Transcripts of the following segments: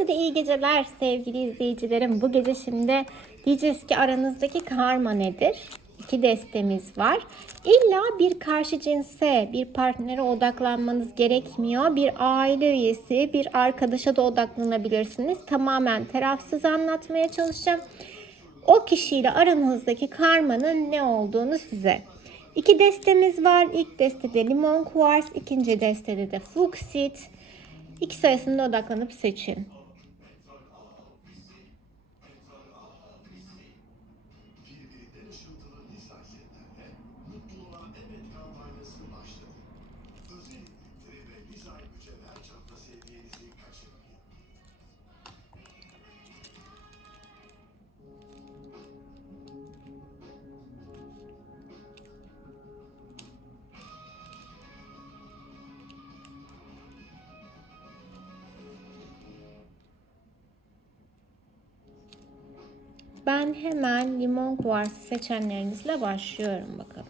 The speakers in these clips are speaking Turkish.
Hepinize de iyi geceler sevgili izleyicilerim. Bu gece şimdi diyeceğiz ki aranızdaki karma nedir? İki destemiz var. İlla bir karşı cinse, bir partnere odaklanmanız gerekmiyor. Bir aile üyesi, bir arkadaşa da odaklanabilirsiniz. Tamamen tarafsız anlatmaya çalışacağım. O kişiyle aranızdaki karmanın ne olduğunu size. İki destemiz var. İlk destede limon kuvars, ikinci destede de fuksit. İkisi arasında odaklanıp seçin. Ben hemen limon kuvarsı seçenlerinizle başlıyorum bakalım.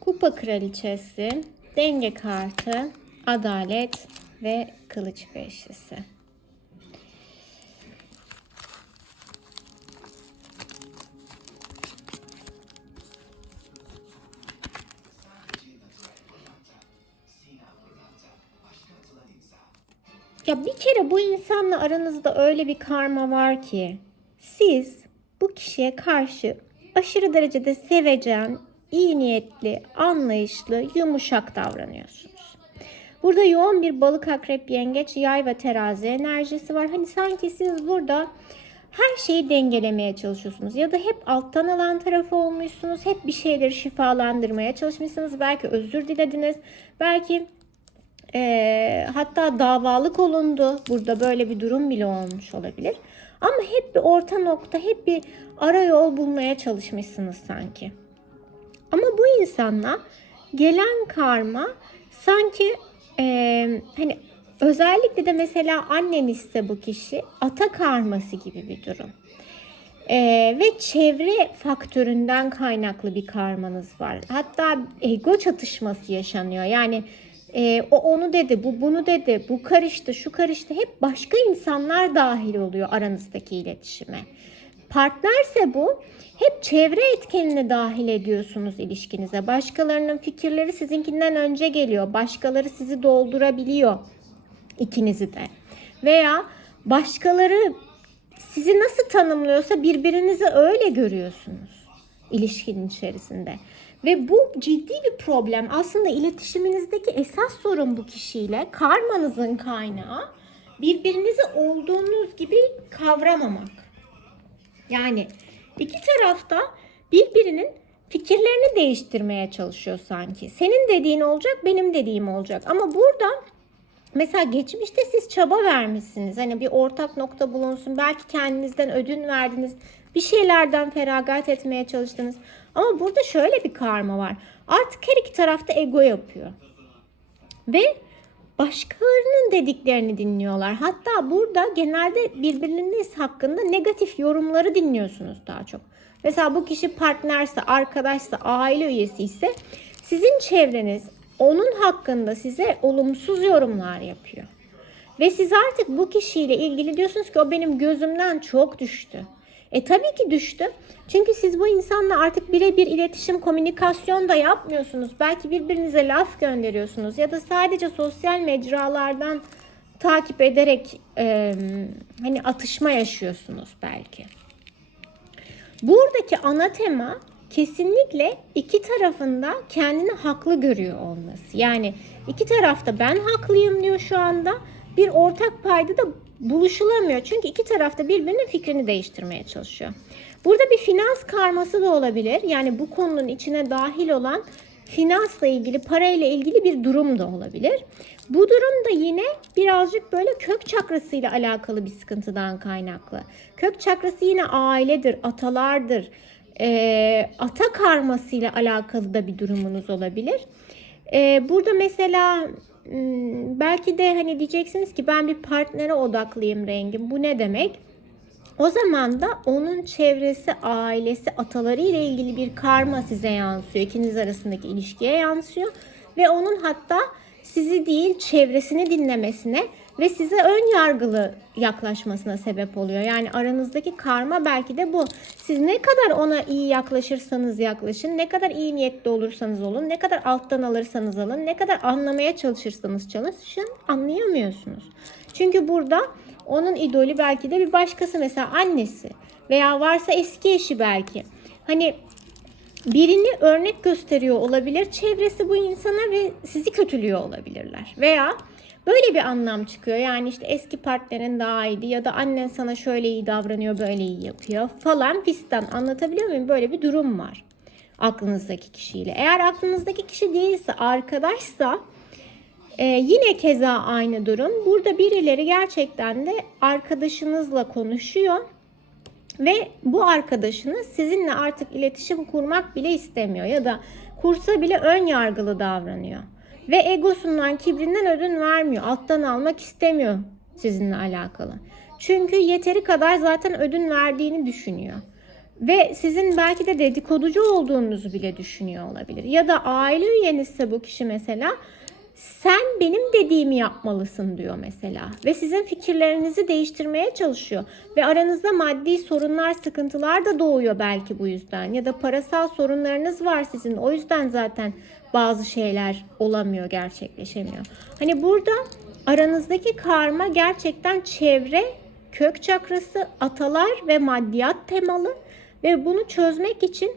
Kupa kraliçesi, denge kartı, adalet ve kılıç beşlisi. İnsanla aranızda öyle bir karma var ki siz bu kişiye karşı aşırı derecede sevecen, iyi niyetli, anlayışlı, yumuşak davranıyorsunuz. Burada yoğun bir balık, akrep, yengeç, yay ve terazi enerjisi var. Hani sanki siz burada her şeyi dengelemeye çalışıyorsunuz. Ya da hep alttan alan tarafı olmuşsunuz. Hep bir şeyleri şifalandırmaya çalışmışsınız. Belki özür dilediniz. Belki e, hatta davalık olundu. Burada böyle bir durum bile olmuş olabilir. Ama hep bir orta nokta, hep bir ara yol bulmaya çalışmışsınız sanki. Ama bu insanla gelen karma sanki e, hani özellikle de mesela annenizse bu kişi ata karması gibi bir durum. Ee, ve çevre faktöründen kaynaklı bir karmanız var. Hatta ego çatışması yaşanıyor. Yani e, o onu dedi, bu bunu dedi, bu karıştı, şu karıştı. Hep başka insanlar dahil oluyor aranızdaki iletişime. Partnerse bu hep çevre etkenini dahil ediyorsunuz ilişkinize. Başkalarının fikirleri sizinkinden önce geliyor. Başkaları sizi doldurabiliyor ikinizi de. Veya başkaları sizi nasıl tanımlıyorsa birbirinizi öyle görüyorsunuz ilişkinin içerisinde. Ve bu ciddi bir problem. Aslında iletişiminizdeki esas sorun bu kişiyle karmanızın kaynağı birbirinizi olduğunuz gibi kavramamak. Yani iki tarafta birbirinin fikirlerini değiştirmeye çalışıyor sanki. Senin dediğin olacak, benim dediğim olacak. Ama burada Mesela geçmişte siz çaba vermişsiniz. Hani bir ortak nokta bulunsun. Belki kendinizden ödün verdiniz. Bir şeylerden feragat etmeye çalıştınız. Ama burada şöyle bir karma var. Artık her iki tarafta ego yapıyor. Ve başkalarının dediklerini dinliyorlar. Hatta burada genelde birbiriniz hakkında negatif yorumları dinliyorsunuz daha çok. Mesela bu kişi partnerse, arkadaşsa, aile üyesi ise sizin çevreniz onun hakkında size olumsuz yorumlar yapıyor. Ve siz artık bu kişiyle ilgili diyorsunuz ki o benim gözümden çok düştü. E tabii ki düştü. Çünkü siz bu insanla artık birebir iletişim, komünikasyon da yapmıyorsunuz. Belki birbirinize laf gönderiyorsunuz ya da sadece sosyal mecralardan takip ederek e, hani atışma yaşıyorsunuz belki. Buradaki ana tema kesinlikle iki tarafında kendini haklı görüyor olması. Yani iki tarafta ben haklıyım diyor şu anda. Bir ortak payda da buluşulamıyor. Çünkü iki tarafta birbirinin fikrini değiştirmeye çalışıyor. Burada bir finans karması da olabilir. Yani bu konunun içine dahil olan finansla ilgili, parayla ilgili bir durum da olabilir. Bu durum da yine birazcık böyle kök çakrasıyla alakalı bir sıkıntıdan kaynaklı. Kök çakrası yine ailedir, atalardır. E, ata karmasıyla alakalı da bir durumunuz olabilir. E, burada mesela belki de hani diyeceksiniz ki ben bir partnere odaklıyım rengim. Bu ne demek? O zaman da onun çevresi, ailesi, ataları ile ilgili bir karma size yansıyor. İkiniz arasındaki ilişkiye yansıyor. Ve onun hatta sizi değil çevresini dinlemesine ve size ön yargılı yaklaşmasına sebep oluyor. Yani aranızdaki karma belki de bu. Siz ne kadar ona iyi yaklaşırsanız yaklaşın, ne kadar iyi niyetli olursanız olun, ne kadar alttan alırsanız alın, ne kadar anlamaya çalışırsanız çalışın anlayamıyorsunuz. Çünkü burada onun idolü belki de bir başkası mesela annesi veya varsa eski eşi belki. Hani birini örnek gösteriyor olabilir. Çevresi bu insana ve sizi kötülüyor olabilirler. Veya böyle bir anlam çıkıyor. Yani işte eski partnerin daha iyiydi ya da annen sana şöyle iyi davranıyor, böyle iyi yapıyor falan fistan. Anlatabiliyor muyum? Böyle bir durum var aklınızdaki kişiyle. Eğer aklınızdaki kişi değilse, arkadaşsa ee, yine keza aynı durum. Burada birileri gerçekten de arkadaşınızla konuşuyor ve bu arkadaşınız sizinle artık iletişim kurmak bile istemiyor ya da kursa bile ön yargılı davranıyor. Ve egosundan, kibrinden ödün vermiyor. Alttan almak istemiyor sizinle alakalı. Çünkü yeteri kadar zaten ödün verdiğini düşünüyor. Ve sizin belki de dedikoducu olduğunuzu bile düşünüyor olabilir. Ya da aile üyenizse bu kişi mesela sen benim dediğimi yapmalısın diyor mesela ve sizin fikirlerinizi değiştirmeye çalışıyor ve aranızda maddi sorunlar, sıkıntılar da doğuyor belki bu yüzden ya da parasal sorunlarınız var sizin o yüzden zaten bazı şeyler olamıyor, gerçekleşemiyor. Hani burada aranızdaki karma gerçekten çevre, kök çakrası, atalar ve maddiyat temalı ve bunu çözmek için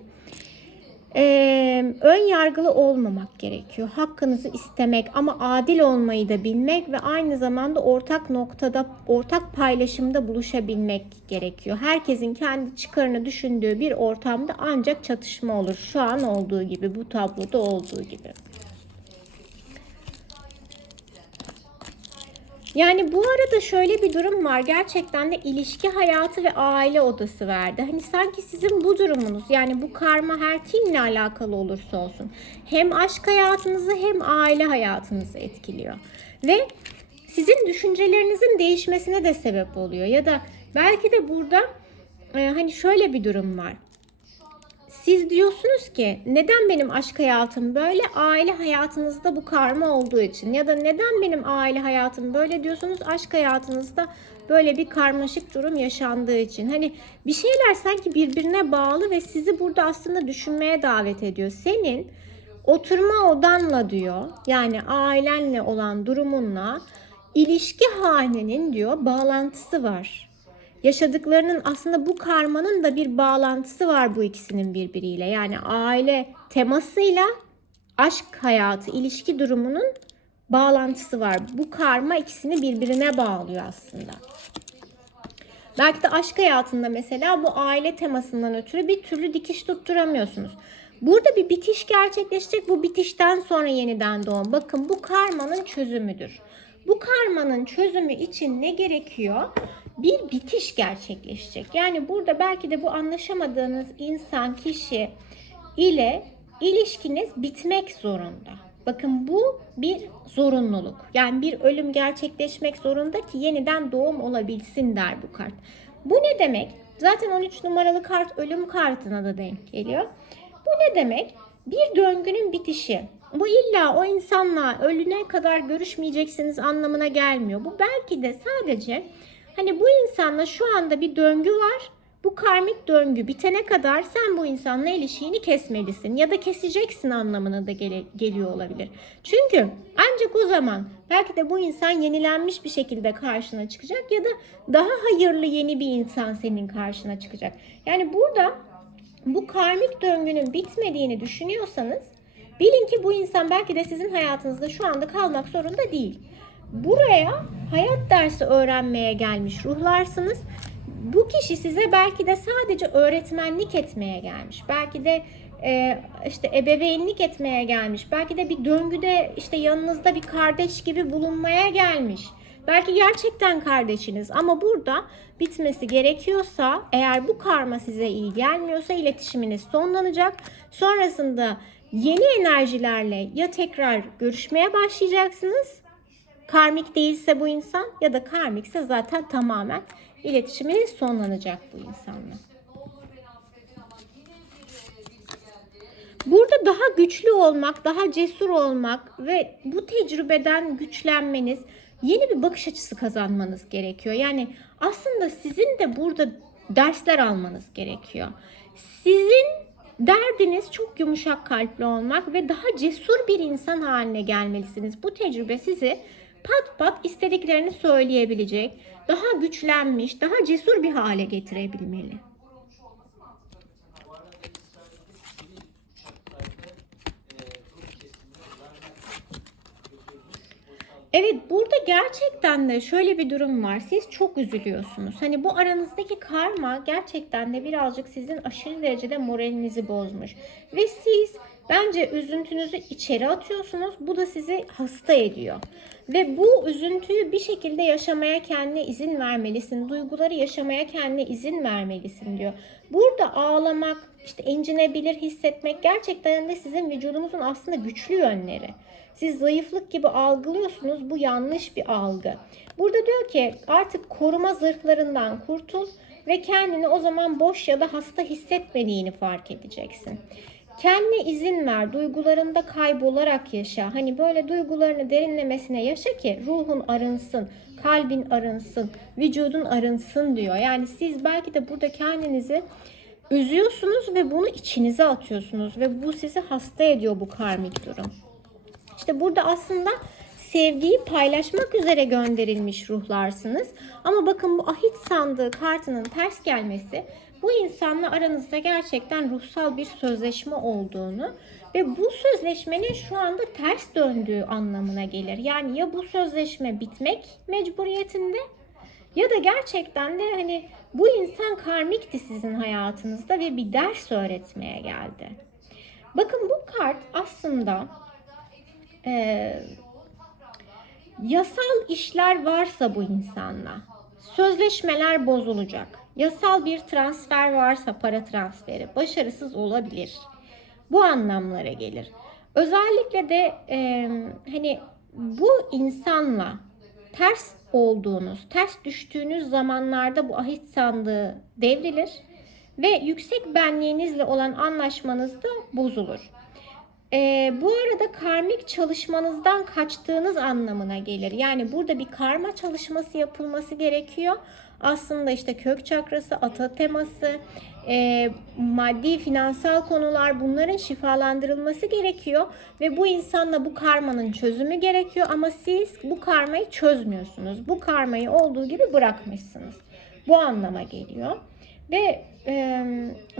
ee, ön yargılı olmamak gerekiyor. Hakkınızı istemek ama adil olmayı da bilmek ve aynı zamanda ortak noktada, ortak paylaşımda buluşabilmek gerekiyor. Herkesin kendi çıkarını düşündüğü bir ortamda ancak çatışma olur. Şu an olduğu gibi, bu tabloda olduğu gibi. Yani bu arada şöyle bir durum var. Gerçekten de ilişki hayatı ve aile odası verdi. Hani sanki sizin bu durumunuz yani bu karma her kimle alakalı olursa olsun hem aşk hayatınızı hem aile hayatınızı etkiliyor. Ve sizin düşüncelerinizin değişmesine de sebep oluyor. Ya da belki de burada e, hani şöyle bir durum var. Siz diyorsunuz ki neden benim aşk hayatım böyle? Aile hayatınızda bu karma olduğu için. Ya da neden benim aile hayatım böyle diyorsunuz? Aşk hayatınızda böyle bir karmaşık durum yaşandığı için. Hani bir şeyler sanki birbirine bağlı ve sizi burada aslında düşünmeye davet ediyor. Senin oturma odanla diyor yani ailenle olan durumunla ilişki hanenin diyor bağlantısı var yaşadıklarının aslında bu karmanın da bir bağlantısı var bu ikisinin birbiriyle. Yani aile temasıyla aşk hayatı, ilişki durumunun bağlantısı var. Bu karma ikisini birbirine bağlıyor aslında. Belki de aşk hayatında mesela bu aile temasından ötürü bir türlü dikiş tutturamıyorsunuz. Burada bir bitiş gerçekleşecek. Bu bitişten sonra yeniden doğum. Bakın bu karmanın çözümüdür. Bu karmanın çözümü için ne gerekiyor? Bir bitiş gerçekleşecek. Yani burada belki de bu anlaşamadığınız insan, kişi ile ilişkiniz bitmek zorunda. Bakın bu bir zorunluluk. Yani bir ölüm gerçekleşmek zorunda ki yeniden doğum olabilsin der bu kart. Bu ne demek? Zaten 13 numaralı kart ölüm kartına da denk geliyor. Bu ne demek? Bir döngünün bitişi. Bu illa o insanla ölüne kadar görüşmeyeceksiniz anlamına gelmiyor. Bu belki de sadece Hani bu insanla şu anda bir döngü var. Bu karmik döngü bitene kadar sen bu insanla ilişkini kesmelisin ya da keseceksin anlamına da gele, geliyor olabilir. Çünkü ancak o zaman belki de bu insan yenilenmiş bir şekilde karşına çıkacak ya da daha hayırlı yeni bir insan senin karşına çıkacak. Yani burada bu karmik döngünün bitmediğini düşünüyorsanız bilin ki bu insan belki de sizin hayatınızda şu anda kalmak zorunda değil. Buraya hayat dersi öğrenmeye gelmiş ruhlarsınız. Bu kişi size belki de sadece öğretmenlik etmeye gelmiş. Belki de e, işte ebeveynlik etmeye gelmiş. Belki de bir döngüde işte yanınızda bir kardeş gibi bulunmaya gelmiş. Belki gerçekten kardeşiniz ama burada bitmesi gerekiyorsa eğer bu karma size iyi gelmiyorsa iletişiminiz sonlanacak. Sonrasında yeni enerjilerle ya tekrar görüşmeye başlayacaksınız Karmik değilse bu insan ya da karmikse zaten tamamen iletişiminiz sonlanacak bu insanla. Burada daha güçlü olmak, daha cesur olmak ve bu tecrübeden güçlenmeniz, yeni bir bakış açısı kazanmanız gerekiyor. Yani aslında sizin de burada dersler almanız gerekiyor. Sizin derdiniz çok yumuşak kalpli olmak ve daha cesur bir insan haline gelmelisiniz. Bu tecrübe sizi pat pat istediklerini söyleyebilecek, daha güçlenmiş, daha cesur bir hale getirebilmeli. Evet burada gerçekten de şöyle bir durum var. Siz çok üzülüyorsunuz. Hani bu aranızdaki karma gerçekten de birazcık sizin aşırı derecede moralinizi bozmuş. Ve siz bence üzüntünüzü içeri atıyorsunuz. Bu da sizi hasta ediyor. Ve bu üzüntüyü bir şekilde yaşamaya kendine izin vermelisin. Duyguları yaşamaya kendine izin vermelisin diyor. Burada ağlamak, işte incinebilir hissetmek gerçekten de sizin vücudunuzun aslında güçlü yönleri. Siz zayıflık gibi algılıyorsunuz. Bu yanlış bir algı. Burada diyor ki artık koruma zırhlarından kurtul ve kendini o zaman boş ya da hasta hissetmediğini fark edeceksin. Kendine izin ver, duygularında kaybolarak yaşa. Hani böyle duygularını derinlemesine yaşa ki ruhun arınsın, kalbin arınsın, vücudun arınsın diyor. Yani siz belki de burada kendinizi üzüyorsunuz ve bunu içinize atıyorsunuz ve bu sizi hasta ediyor bu karmik durum. İşte burada aslında sevgiyi paylaşmak üzere gönderilmiş ruhlarsınız. Ama bakın bu ahit sandığı kartının ters gelmesi bu insanla aranızda gerçekten ruhsal bir sözleşme olduğunu ve bu sözleşmenin şu anda ters döndüğü anlamına gelir. Yani ya bu sözleşme bitmek mecburiyetinde ya da gerçekten de hani bu insan karmikti sizin hayatınızda ve bir ders öğretmeye geldi. Bakın bu kart aslında e, yasal işler varsa bu insanla sözleşmeler bozulacak. Yasal bir transfer varsa para transferi başarısız olabilir. Bu anlamlara gelir. Özellikle de e, hani bu insanla ters olduğunuz, ters düştüğünüz zamanlarda bu ahit sandığı devrilir ve yüksek benliğinizle olan anlaşmanız da bozulur. Ee, bu arada karmik çalışmanızdan kaçtığınız anlamına gelir. Yani burada bir karma çalışması yapılması gerekiyor. Aslında işte kök çakrası, ata teması, e, maddi, finansal konular bunların şifalandırılması gerekiyor. Ve bu insanla bu karmanın çözümü gerekiyor. Ama siz bu karmayı çözmüyorsunuz. Bu karmayı olduğu gibi bırakmışsınız. Bu anlama geliyor ve e,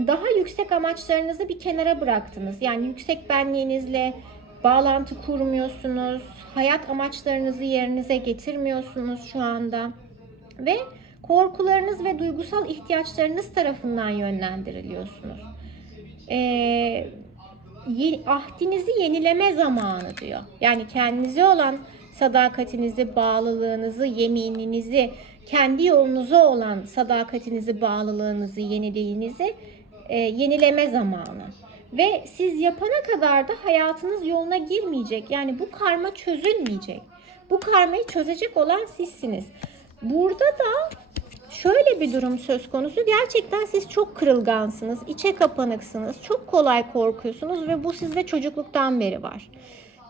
daha yüksek amaçlarınızı bir kenara bıraktınız. Yani yüksek benliğinizle bağlantı kurmuyorsunuz. Hayat amaçlarınızı yerinize getirmiyorsunuz şu anda. Ve korkularınız ve duygusal ihtiyaçlarınız tarafından yönlendiriliyorsunuz. Ee, ahdinizi yenileme zamanı diyor. Yani kendinize olan sadakatinizi, bağlılığınızı, yemininizi, kendi yolunuza olan sadakatinizi, bağlılığınızı, yeniliğinizi e, yenileme zamanı. Ve siz yapana kadar da hayatınız yoluna girmeyecek. Yani bu karma çözülmeyecek. Bu karmayı çözecek olan sizsiniz. Burada da şöyle bir durum söz konusu. Gerçekten siz çok kırılgansınız, içe kapanıksınız, çok kolay korkuyorsunuz ve bu sizde çocukluktan beri var.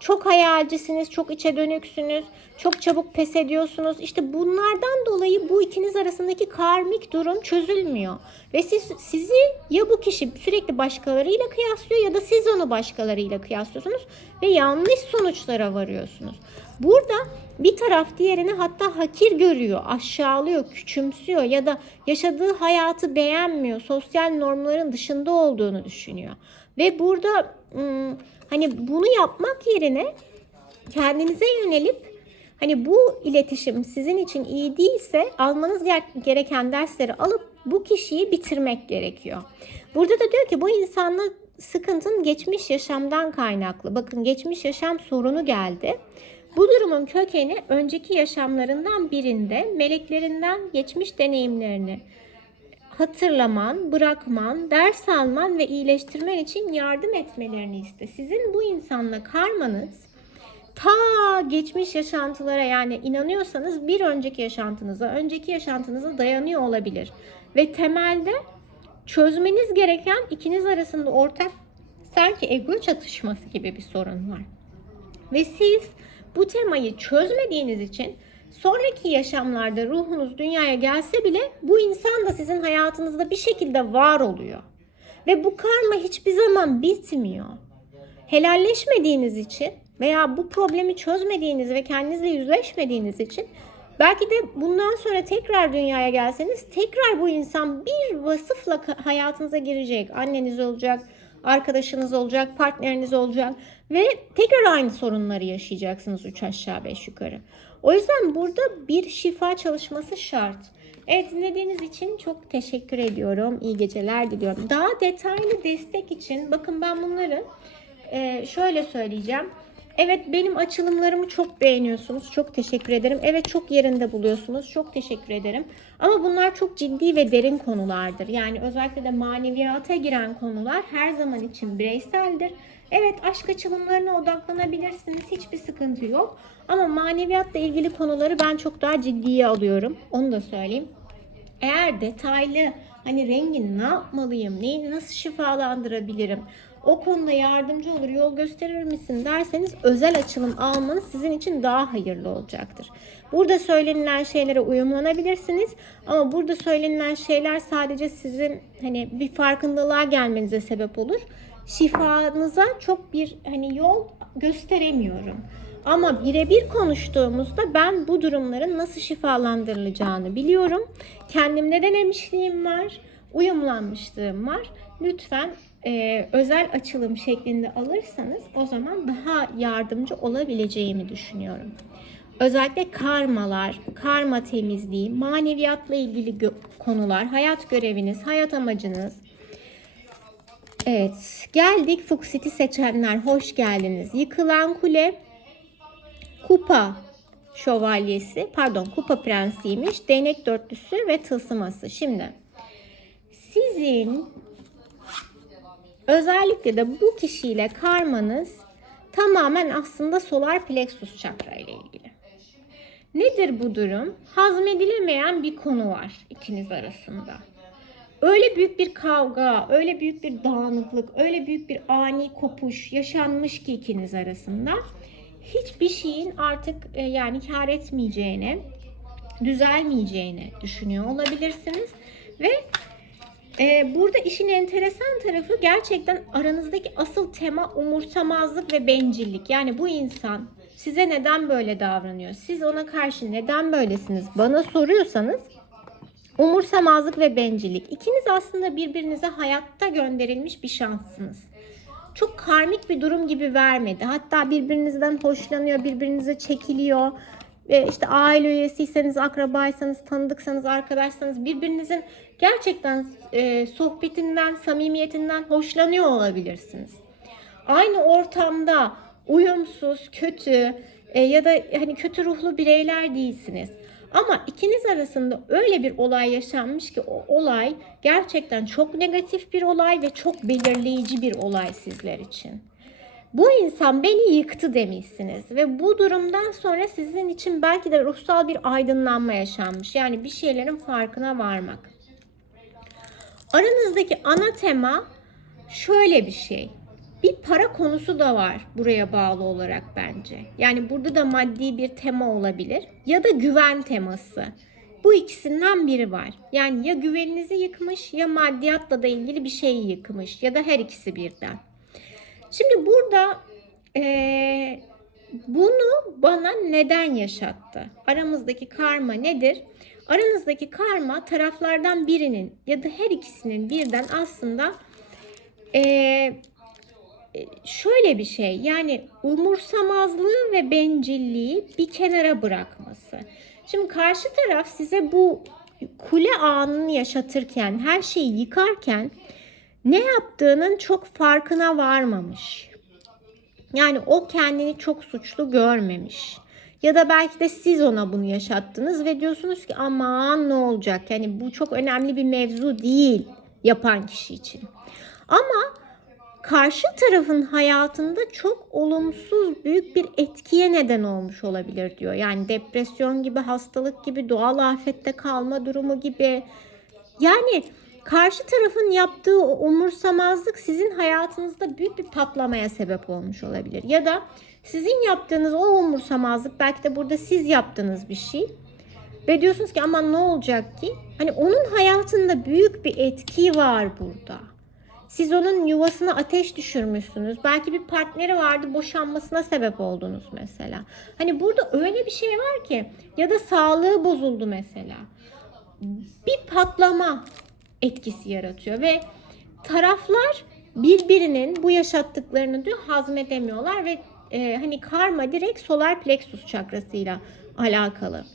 Çok hayalcisiniz, çok içe dönüksünüz, çok çabuk pes ediyorsunuz. İşte bunlardan dolayı bu ikiniz arasındaki karmik durum çözülmüyor. Ve siz sizi ya bu kişi sürekli başkalarıyla kıyaslıyor ya da siz onu başkalarıyla kıyaslıyorsunuz ve yanlış sonuçlara varıyorsunuz. Burada bir taraf diğerini hatta hakir görüyor, aşağılıyor, küçümsüyor ya da yaşadığı hayatı beğenmiyor, sosyal normların dışında olduğunu düşünüyor. Ve burada hani bunu yapmak yerine kendinize yönelip hani bu iletişim sizin için iyi değilse almanız gereken dersleri alıp bu kişiyi bitirmek gerekiyor. Burada da diyor ki bu insanla sıkıntın geçmiş yaşamdan kaynaklı. Bakın geçmiş yaşam sorunu geldi. Bu durumun kökeni önceki yaşamlarından birinde meleklerinden geçmiş deneyimlerini hatırlaman, bırakman, ders alman ve iyileştirmen için yardım etmelerini iste. Sizin bu insanla karmanız ta geçmiş yaşantılara yani inanıyorsanız bir önceki yaşantınıza, önceki yaşantınıza dayanıyor olabilir. Ve temelde çözmeniz gereken ikiniz arasında ortak Sanki ego çatışması gibi bir sorun var. Ve siz bu temayı çözmediğiniz için sonraki yaşamlarda ruhunuz dünyaya gelse bile bu insan da sizin hayatınızda bir şekilde var oluyor. Ve bu karma hiçbir zaman bitmiyor. Helalleşmediğiniz için veya bu problemi çözmediğiniz ve kendinizle yüzleşmediğiniz için belki de bundan sonra tekrar dünyaya gelseniz tekrar bu insan bir vasıfla hayatınıza girecek. Anneniz olacak, arkadaşınız olacak, partneriniz olacak ve tekrar aynı sorunları yaşayacaksınız 3 aşağı 5 yukarı. O yüzden burada bir şifa çalışması şart. Evet dinlediğiniz için çok teşekkür ediyorum. İyi geceler diliyorum. Daha detaylı destek için bakın ben bunları e, şöyle söyleyeceğim. Evet benim açılımlarımı çok beğeniyorsunuz. Çok teşekkür ederim. Evet çok yerinde buluyorsunuz. Çok teşekkür ederim. Ama bunlar çok ciddi ve derin konulardır. Yani özellikle de maneviyata giren konular her zaman için bireyseldir. Evet aşk açılımlarına odaklanabilirsiniz. Hiçbir sıkıntı yok. Ama maneviyatla ilgili konuları ben çok daha ciddiye alıyorum. Onu da söyleyeyim. Eğer detaylı hani rengin ne yapmalıyım, neyi nasıl şifalandırabilirim, o konuda yardımcı olur, yol gösterir misin derseniz özel açılım almanız sizin için daha hayırlı olacaktır. Burada söylenilen şeylere uyumlanabilirsiniz ama burada söylenilen şeyler sadece sizin hani bir farkındalığa gelmenize sebep olur. Şifanıza çok bir hani yol gösteremiyorum. Ama birebir konuştuğumuzda ben bu durumların nasıl şifalandırılacağını biliyorum. Kendimde denemişliğim var, uyumlanmışlığım var. Lütfen e, özel açılım şeklinde alırsanız o zaman daha yardımcı olabileceğimi düşünüyorum. Özellikle karmalar, karma temizliği, maneviyatla ilgili konular, hayat göreviniz, hayat amacınız, Evet, geldik Fuksit'i seçenler. Hoş geldiniz. Yıkılan kule, kupa şövalyesi, pardon kupa prensiymiş, değnek dörtlüsü ve tılsıması. Şimdi sizin özellikle de bu kişiyle karmanız tamamen aslında solar plexus çakra ile ilgili. Nedir bu durum? Hazmedilemeyen bir konu var ikiniz arasında. Öyle büyük bir kavga, öyle büyük bir dağınıklık, öyle büyük bir ani kopuş yaşanmış ki ikiniz arasında. Hiçbir şeyin artık e, yani kar etmeyeceğini, düzelmeyeceğini düşünüyor olabilirsiniz. Ve e, burada işin enteresan tarafı gerçekten aranızdaki asıl tema umursamazlık ve bencillik. Yani bu insan size neden böyle davranıyor? Siz ona karşı neden böylesiniz? Bana soruyorsanız umursamazlık ve bencillik. İkiniz aslında birbirinize hayatta gönderilmiş bir şanssınız. Çok karmik bir durum gibi vermedi. Hatta birbirinizden hoşlanıyor, birbirinize çekiliyor. Ve işte aile üyesiyseniz, akrabaysanız, tanıdıksanız, arkadaşsanız birbirinizin gerçekten e, sohbetinden, samimiyetinden hoşlanıyor olabilirsiniz. Aynı ortamda uyumsuz, kötü e, ya da hani kötü ruhlu bireyler değilsiniz. Ama ikiniz arasında öyle bir olay yaşanmış ki o olay gerçekten çok negatif bir olay ve çok belirleyici bir olay sizler için. Bu insan beni yıktı demişsiniz ve bu durumdan sonra sizin için belki de ruhsal bir aydınlanma yaşanmış. Yani bir şeylerin farkına varmak. Aranızdaki ana tema şöyle bir şey. Bir para konusu da var buraya bağlı olarak bence. Yani burada da maddi bir tema olabilir ya da güven teması. Bu ikisinden biri var. Yani ya güveninizi yıkmış ya maddiyatla da ilgili bir şeyi yıkmış ya da her ikisi birden. Şimdi burada eee, bunu bana neden yaşattı? Aramızdaki karma nedir? Aranızdaki karma taraflardan birinin ya da her ikisinin birden aslında e, şöyle bir şey yani umursamazlığı ve bencilliği bir kenara bırakması. Şimdi karşı taraf size bu kule anını yaşatırken, her şeyi yıkarken ne yaptığının çok farkına varmamış. Yani o kendini çok suçlu görmemiş. Ya da belki de siz ona bunu yaşattınız ve diyorsunuz ki aman ne olacak? Yani bu çok önemli bir mevzu değil yapan kişi için. Ama karşı tarafın hayatında çok olumsuz büyük bir etkiye neden olmuş olabilir diyor. Yani depresyon gibi, hastalık gibi, doğal afette kalma durumu gibi. Yani karşı tarafın yaptığı umursamazlık sizin hayatınızda büyük bir patlamaya sebep olmuş olabilir. Ya da sizin yaptığınız o umursamazlık belki de burada siz yaptığınız bir şey. Ve diyorsunuz ki aman ne olacak ki? Hani onun hayatında büyük bir etki var burada. Siz onun yuvasına ateş düşürmüşsünüz. Belki bir partneri vardı boşanmasına sebep oldunuz mesela. Hani burada öyle bir şey var ki ya da sağlığı bozuldu mesela. Bir patlama etkisi yaratıyor ve taraflar birbirinin bu yaşattıklarını diyor hazmedemiyorlar ve e, hani karma direkt solar plexus çakrasıyla alakalı.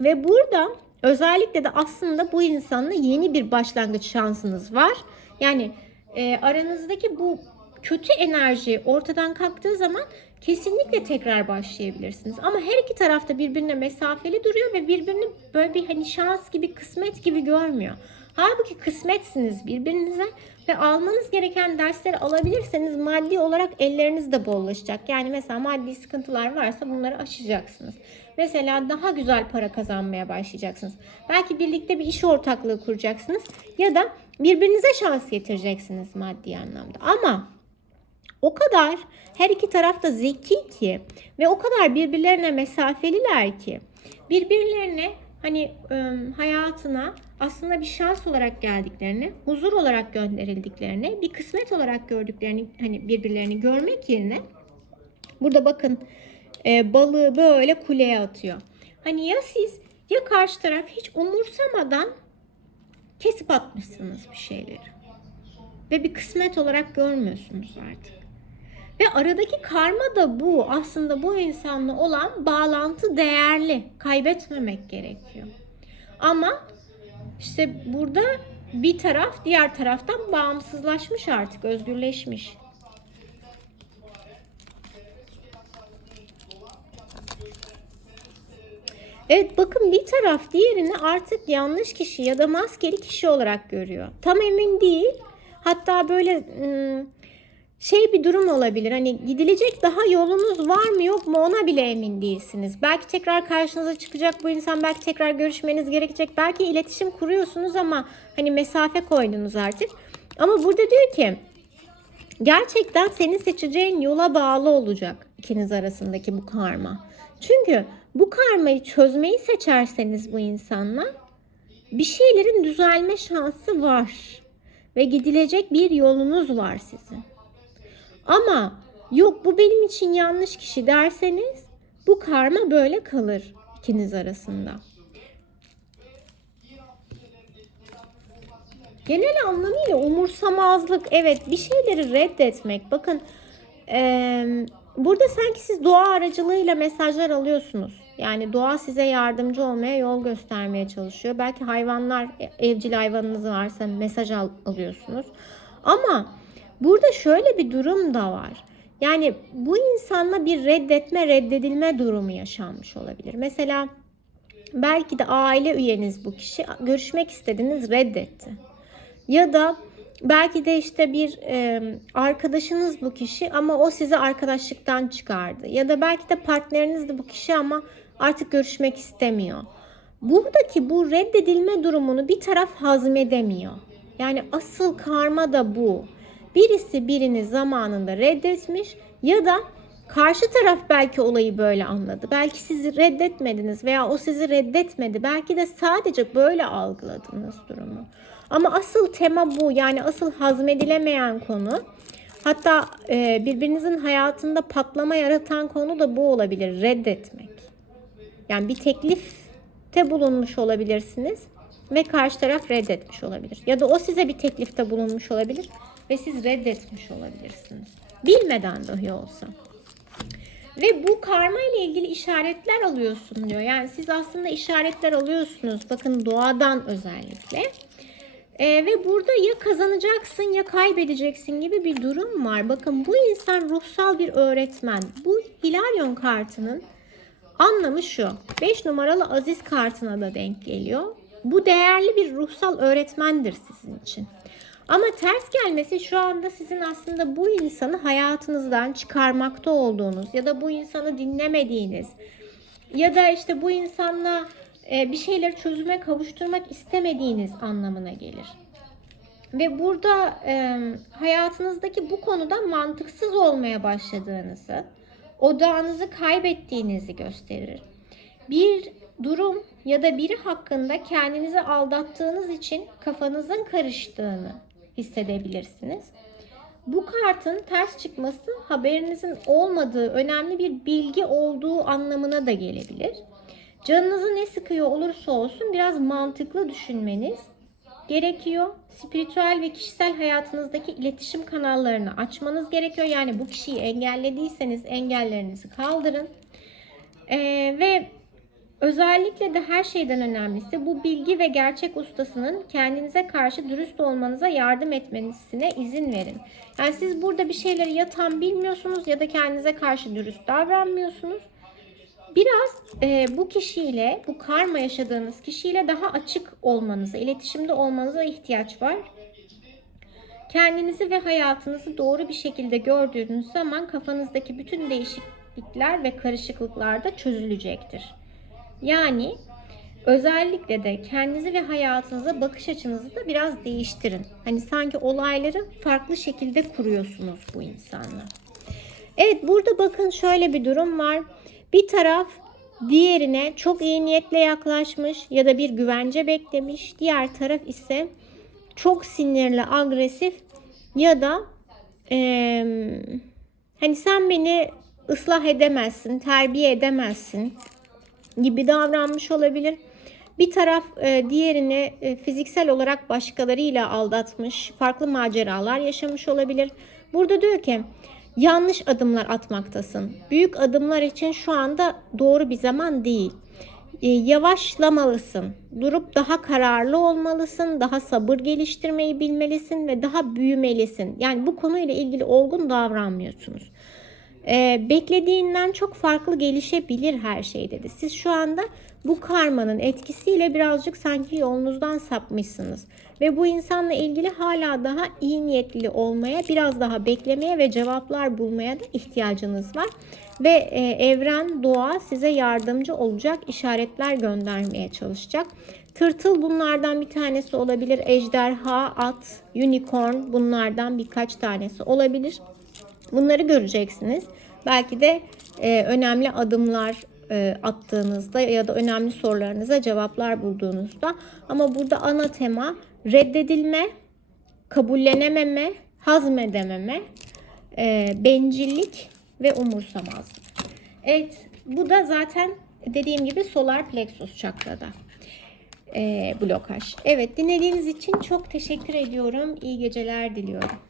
Ve burada özellikle de aslında bu insanla yeni bir başlangıç şansınız var. Yani e, aranızdaki bu kötü enerji ortadan kalktığı zaman kesinlikle tekrar başlayabilirsiniz. Ama her iki tarafta birbirine mesafeli duruyor ve birbirini böyle bir hani şans gibi, kısmet gibi görmüyor. Halbuki kısmetsiniz birbirinize ve almanız gereken dersleri alabilirseniz maddi olarak elleriniz de bollaşacak. Yani mesela maddi sıkıntılar varsa bunları aşacaksınız. Mesela daha güzel para kazanmaya başlayacaksınız. Belki birlikte bir iş ortaklığı kuracaksınız ya da birbirinize şans getireceksiniz maddi anlamda. Ama o kadar her iki taraf da zeki ki ve o kadar birbirlerine mesafeliler ki birbirlerine hani ım, hayatına aslında bir şans olarak geldiklerini, huzur olarak gönderildiklerini, bir kısmet olarak gördüklerini hani birbirlerini görmek yerine burada bakın e, balığı böyle kuleye atıyor. Hani ya siz ya karşı taraf hiç umursamadan kesip atmışsınız bir şeyleri. Ve bir kısmet olarak görmüyorsunuz artık. Ve aradaki karma da bu. Aslında bu insanla olan bağlantı değerli. Kaybetmemek gerekiyor. Ama işte burada bir taraf diğer taraftan bağımsızlaşmış artık, özgürleşmiş. Evet bakın bir taraf diğerini artık yanlış kişi ya da maskeli kişi olarak görüyor. Tam emin değil. Hatta böyle ım, şey bir durum olabilir. Hani gidilecek daha yolunuz var mı yok mu ona bile emin değilsiniz. Belki tekrar karşınıza çıkacak bu insan. Belki tekrar görüşmeniz gerekecek. Belki iletişim kuruyorsunuz ama hani mesafe koydunuz artık. Ama burada diyor ki gerçekten senin seçeceğin yola bağlı olacak ikiniz arasındaki bu karma. Çünkü bu karmayı çözmeyi seçerseniz bu insanla bir şeylerin düzelme şansı var. Ve gidilecek bir yolunuz var sizin. Ama yok bu benim için yanlış kişi derseniz bu karma böyle kalır ikiniz arasında. Genel anlamıyla umursamazlık, evet bir şeyleri reddetmek. Bakın eee, burada sanki siz doğa aracılığıyla mesajlar alıyorsunuz. Yani doğa size yardımcı olmaya, yol göstermeye çalışıyor. Belki hayvanlar, evcil hayvanınız varsa mesaj al- alıyorsunuz. Ama burada şöyle bir durum da var. Yani bu insanla bir reddetme, reddedilme durumu yaşanmış olabilir. Mesela belki de aile üyeniz bu kişi görüşmek istediniz reddetti. Ya da belki de işte bir e, arkadaşınız bu kişi ama o sizi arkadaşlıktan çıkardı. Ya da belki de partneriniz de bu kişi ama artık görüşmek istemiyor. Buradaki bu reddedilme durumunu bir taraf hazmedemiyor. Yani asıl karma da bu. Birisi birini zamanında reddetmiş ya da karşı taraf belki olayı böyle anladı. Belki sizi reddetmediniz veya o sizi reddetmedi. Belki de sadece böyle algıladınız durumu. Ama asıl tema bu. Yani asıl hazmedilemeyen konu. Hatta birbirinizin hayatında patlama yaratan konu da bu olabilir. Reddetmek. Yani bir teklifte bulunmuş olabilirsiniz ve karşı taraf reddetmiş olabilir. Ya da o size bir teklifte bulunmuş olabilir ve siz reddetmiş olabilirsiniz. Bilmeden dahi olsa. Ve bu karma ile ilgili işaretler alıyorsun diyor. Yani siz aslında işaretler alıyorsunuz. Bakın doğadan özellikle. Ee, ve burada ya kazanacaksın ya kaybedeceksin gibi bir durum var. Bakın bu insan ruhsal bir öğretmen. Bu Hilarion kartının anlamı şu. 5 numaralı Aziz kartına da denk geliyor. Bu değerli bir ruhsal öğretmendir sizin için. Ama ters gelmesi şu anda sizin aslında bu insanı hayatınızdan çıkarmakta olduğunuz ya da bu insanı dinlemediğiniz ya da işte bu insanla e, bir şeyleri çözüme kavuşturmak istemediğiniz anlamına gelir. Ve burada e, hayatınızdaki bu konuda mantıksız olmaya başladığınızı, odağınızı kaybettiğinizi gösterir. Bir durum ya da biri hakkında kendinizi aldattığınız için kafanızın karıştığını hissedebilirsiniz. Bu kartın ters çıkması haberinizin olmadığı önemli bir bilgi olduğu anlamına da gelebilir. Canınızı ne sıkıyor olursa olsun biraz mantıklı düşünmeniz gerekiyor. Spiritüel ve kişisel hayatınızdaki iletişim kanallarını açmanız gerekiyor. Yani bu kişiyi engellediyseniz engellerinizi kaldırın. Ee, ve özellikle de her şeyden önemlisi bu bilgi ve gerçek ustasının kendinize karşı dürüst olmanıza yardım etmesine izin verin. Yani siz burada bir şeyleri ya tam bilmiyorsunuz ya da kendinize karşı dürüst davranmıyorsunuz. Biraz e, bu kişiyle, bu karma yaşadığınız kişiyle daha açık olmanıza, iletişimde olmanıza ihtiyaç var. Kendinizi ve hayatınızı doğru bir şekilde gördüğünüz zaman kafanızdaki bütün değişiklikler ve karışıklıklar da çözülecektir. Yani özellikle de kendinizi ve hayatınıza bakış açınızı da biraz değiştirin. Hani sanki olayları farklı şekilde kuruyorsunuz bu insanla. Evet burada bakın şöyle bir durum var. Bir taraf diğerine çok iyi niyetle yaklaşmış ya da bir güvence beklemiş. Diğer taraf ise çok sinirli, agresif ya da eee, hani sen beni ıslah edemezsin, terbiye edemezsin gibi davranmış olabilir. Bir taraf e, diğerini e, fiziksel olarak başkalarıyla aldatmış, farklı maceralar yaşamış olabilir. Burada diyor ki yanlış adımlar atmaktasın. Büyük adımlar için şu anda doğru bir zaman değil. E, yavaşlamalısın. Durup daha kararlı olmalısın. Daha sabır geliştirmeyi bilmelisin ve daha büyümelisin. Yani bu konuyla ilgili olgun davranmıyorsunuz. E, beklediğinden çok farklı gelişebilir her şey dedi. Siz şu anda bu karmanın etkisiyle birazcık sanki yolunuzdan sapmışsınız. Ve bu insanla ilgili hala daha iyi niyetli olmaya, biraz daha beklemeye ve cevaplar bulmaya da ihtiyacınız var. Ve e, evren, doğa size yardımcı olacak işaretler göndermeye çalışacak. Tırtıl bunlardan bir tanesi olabilir. Ejderha, at, unicorn bunlardan birkaç tanesi olabilir. Bunları göreceksiniz. Belki de e, önemli adımlar e, attığınızda ya da önemli sorularınıza cevaplar bulduğunuzda. Ama burada ana tema reddedilme, kabullenememe, hazmedememe, e, bencillik ve umursamazlık. Evet bu da zaten dediğim gibi solar plexus çakrada e, blokaj. Evet dinlediğiniz için çok teşekkür ediyorum. İyi geceler diliyorum.